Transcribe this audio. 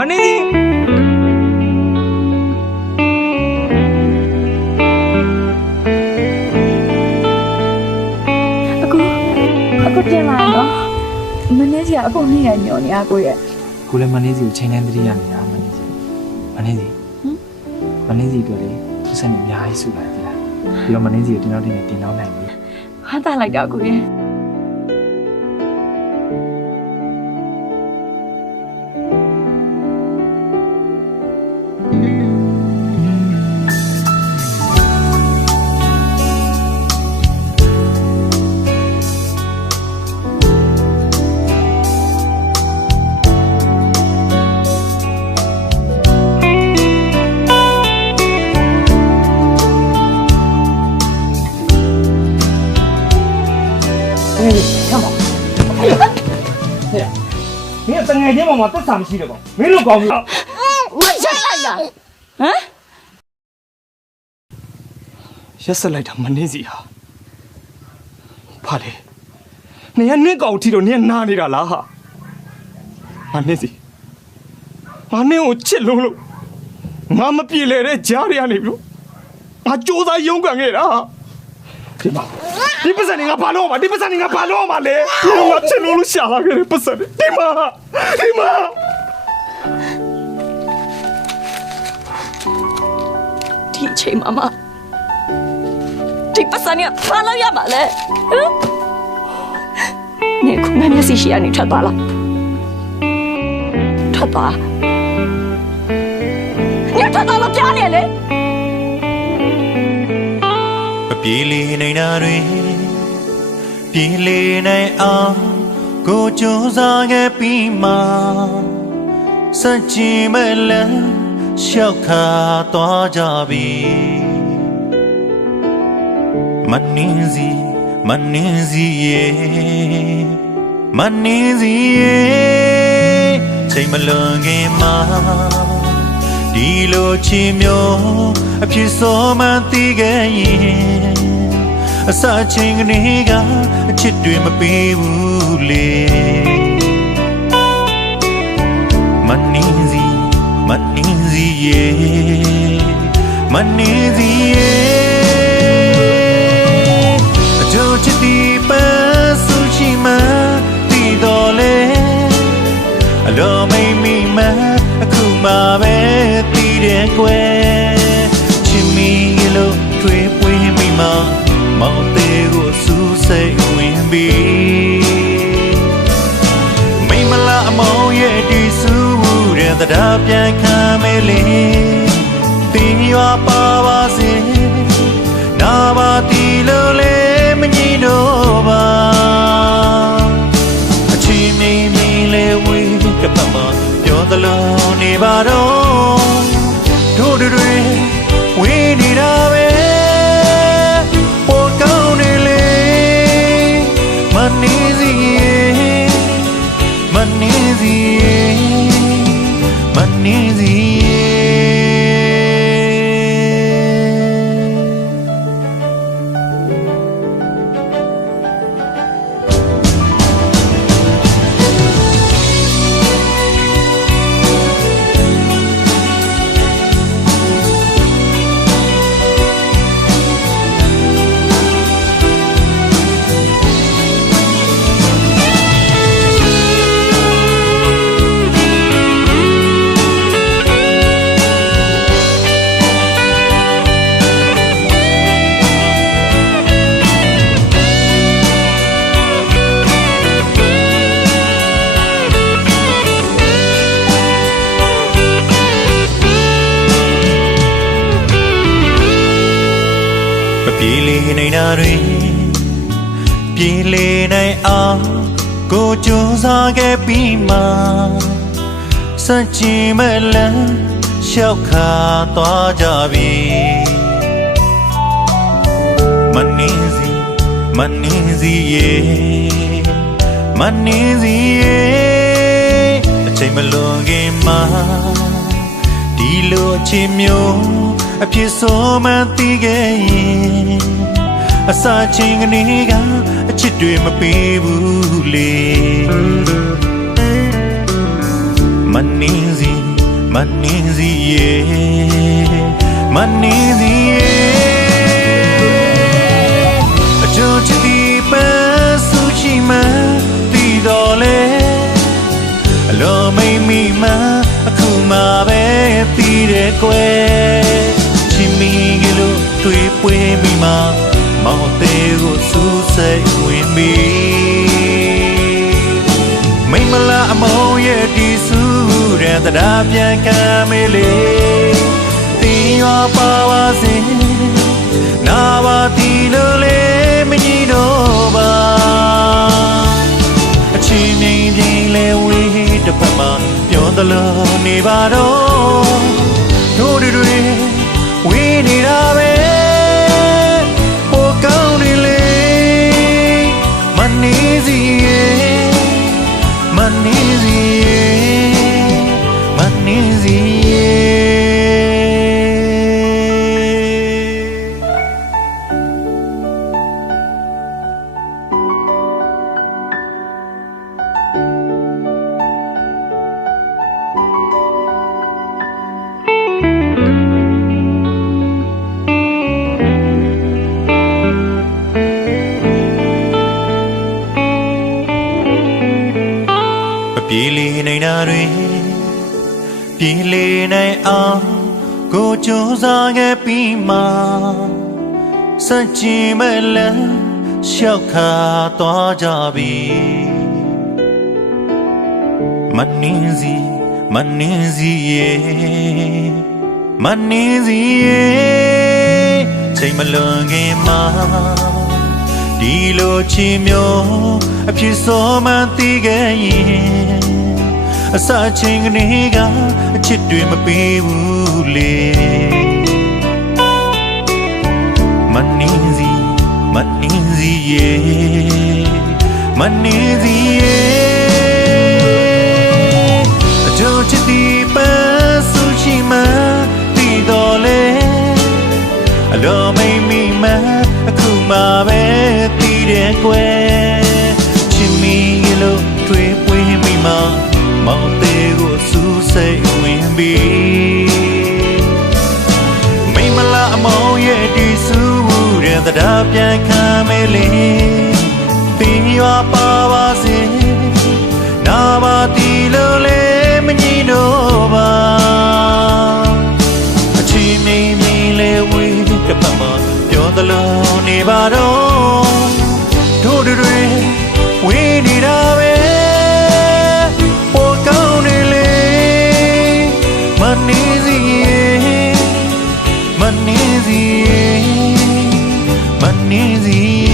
မနေစီအခုပြင်လာတော့မနေစီကအကုန်နေရညောနေအကိုရဲ့ ကိုလည်းမနေစီကိုချိန်နှန်းတတိယနေတာမနေစီမနေစီမနေစီတို့လေသူစနေအများကြီးစုလာတယ်လားပြီးတော့မနေစီကိုတင်တော့တင်တော့နိုင်ပြီ ဟာတာလိုက်တာကိုရဲ့ 你等下天嘛，都上去了吧？没路搞不了。我先来的ရက်ဆက်လိုက်တာမနေစီဟာဘာလဲနေရနင့်ကောင်ထီတော့နင်နာနေတာလားဟာမနေစီငါနင့်ကိုချစ်လို့ငါမပြေလေတဲ့ကြားရနေပြီလို့ငါစူးစမ်းရုန်းကန်ခဲ့တာဒီမှာဒီပတ်စံနေငါဘာလို့မှာဒီပတ်စံနေငါဘာလို့မှာလဲဒီတော့ငါချစ်လို့ရှာလာခဲ့တဲ့ပတ်စံဒီမှာဒီချိန်မှာဒီပတ်စံเนี่ยဘာလို့ရမှာလဲနေခုငါမျက်စိရှိရနေထွက်သွားလားထွက်သွားညထွက်သွားလို့ပြောနေလေ ပြေးလေနေတာတွေပြေးလေနိုင်အောင်ကိုကြိုးစားခဲ့ပြီးမှစัจจင်မဲ့လမ်းလျှောက်ခါသွားကြပြီမနှင်းစီရဲ့ချိန်မလွန်ခင်မှာဒီလိုချီမျိုးအဖြစ်စောမှန်းသိခဲ့ရင်အစချင်းကနေကအချစ်တွေမပေးဘူးလေမနှင်းစီရဲ့အကျိုးချစ်ဒီပဲဆူချီမှတီတော်လေအလိုမိမိမှအခုမှပဲတီးတယ်ကွယ်ချစ်မိလို့တွေးပွေးမိမှမောင်သေးကိုစူးစိတ်ဝင်ပြီးမိမလားအမောင်ရဲ့ဒီစူးတဲ့တရားပြန်ခံမေးလေတင်းရွာပါပါစေနာပါတီလို့လေမငြိတော့ပါအချီမင်းမင်းလေးဝေးကပတ်မှာပြောသလိုနေပါတော့တို့တွေဝေးနေတာပဲပေါ်ကောင်းနေလေမနေစီပြေးလေနေတာတွေပြေးလေနိုင်အောင်ကိုကြိုးစားခဲ့ပြီးမှစัจจင်မဲ့လမ်းလျှောက်ခါသွားကြပြီမနှင်းစီရဲ့အချိန်မလွန်ခင်မှာဒီလိုအချင်းမျိုးအဖြစ်ဆိုမှန်းသိခဲ့ရင်အစာချင်းကနေကအချစ်တွေမပေးဘူးလေမနှင်းစီ Manizia A George Deepa Sushima Tidole Lo made me ma Akuma be Tire que Chimigilo Tweepwe me ma Montego Susay with me Maimala Amoye Disu and the Dabian Camele Tia Pawasi Navatino Le Minova A chimney le with the Pama Yon the Lone Nevado Told it we need a way for County Lane Manizi Pili nay na ri Pili nay ang Ko cho sa nghe pi ma Sa chi me le Xiao kha toa ja bi Manizi ye Chai ma lo nge ma Di lo chi myo A phi so man ti ge yin A sa ching ni ga A chit twi ma pi wu le Manizi ye A jo chit di pa su chi ma Ti do le A lo mai mi ma A khu ma be ti de kwe Chimi lo twi pwi mi ma Montego su say win be Maimala Amoye Disu and the Dabian Camele Tia Pawasi Navatino Le Minova A chimney le with the Pama You're the Lone Nevado Told it we need a way for County Lane Manizi